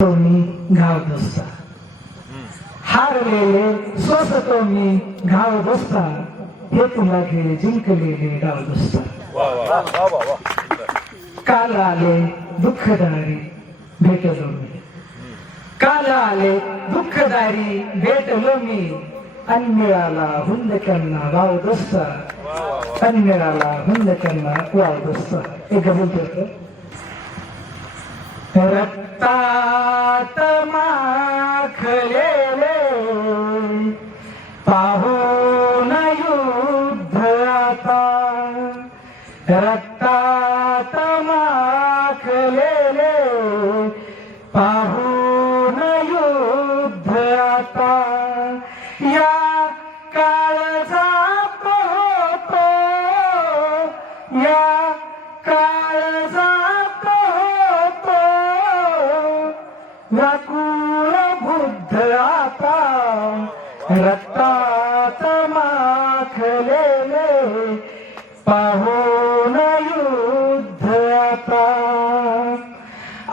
तो मी घाव दोस्ता हारलेले स्वसतो मी घाव दोस्ता हे तुला घे जिंकलेले डाव दोस्ता काल आले दुःखदारी भेटलो मी काल आले दुःखदारी भेटलो मी अन्यळाला हुंदक्यांना वाव दोस्ता अन्यळाला हुंदक्यांना वाव दोस्ता एक गजल करतो रक्तात माखलेले. पाहून युद्ध आता. रक्तात माखलेले. पाहून युद्ध आता. या काळजा पाहतो या आता रक्तात माखलेले पाहून युद्ध आता.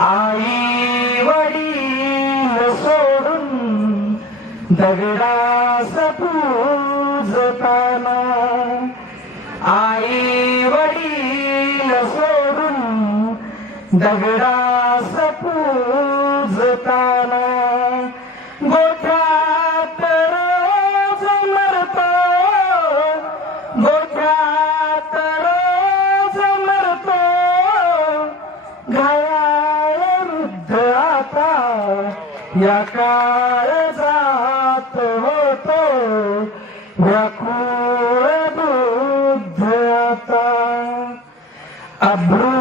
आई वडील सोडून दगडास पूजताना आई वडील सोडून दगडास पूजताना या काळ जात होतो. व्याकुळ बुद्ध आता. अभ्रू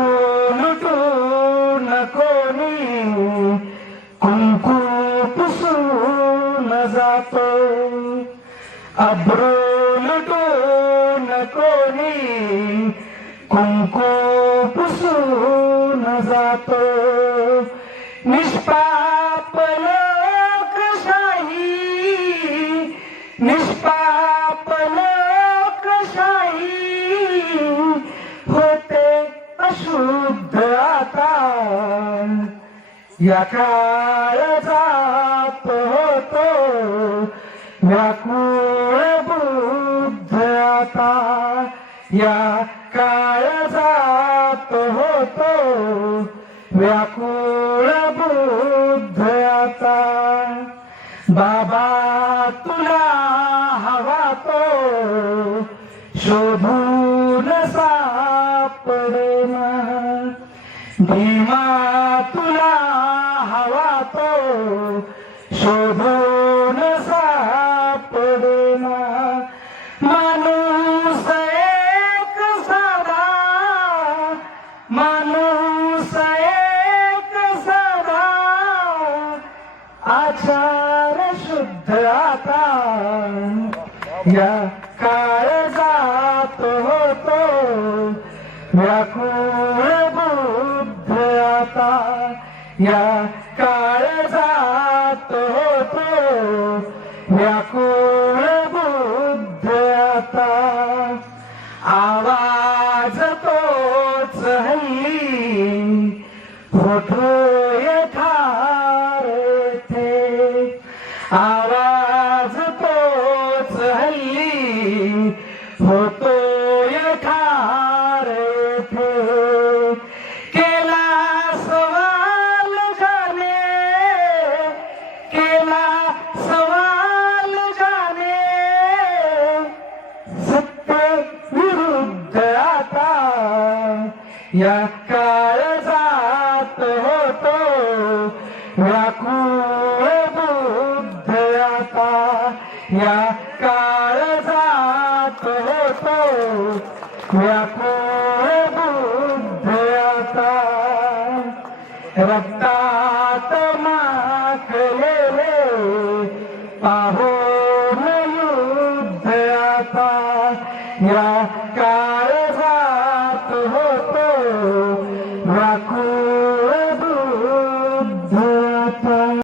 लुटून कोणी कुंकू पुसून जातो. अभ्रू लुटून कोणी कुंकू पुसून जातो. निष्पा या काळ जात होतो व्याकुळ बुद्ध आता या काळ जात होतो व्याकुळ बुद्ध सार शुद्ध आता. या काळ जात होतो. व्याकुळ बुद्ध आता. या काळ जात होतो. व्याकुळ बुद्ध आता. आवाज तोच हल्ली होतोय या काळ जात होतो. व्याकुळ बुद्ध आता या काळ जात होतो. व्याकुळ बुद्ध आता रक्तात माखलेले पाहो युद्ध आता. या काळ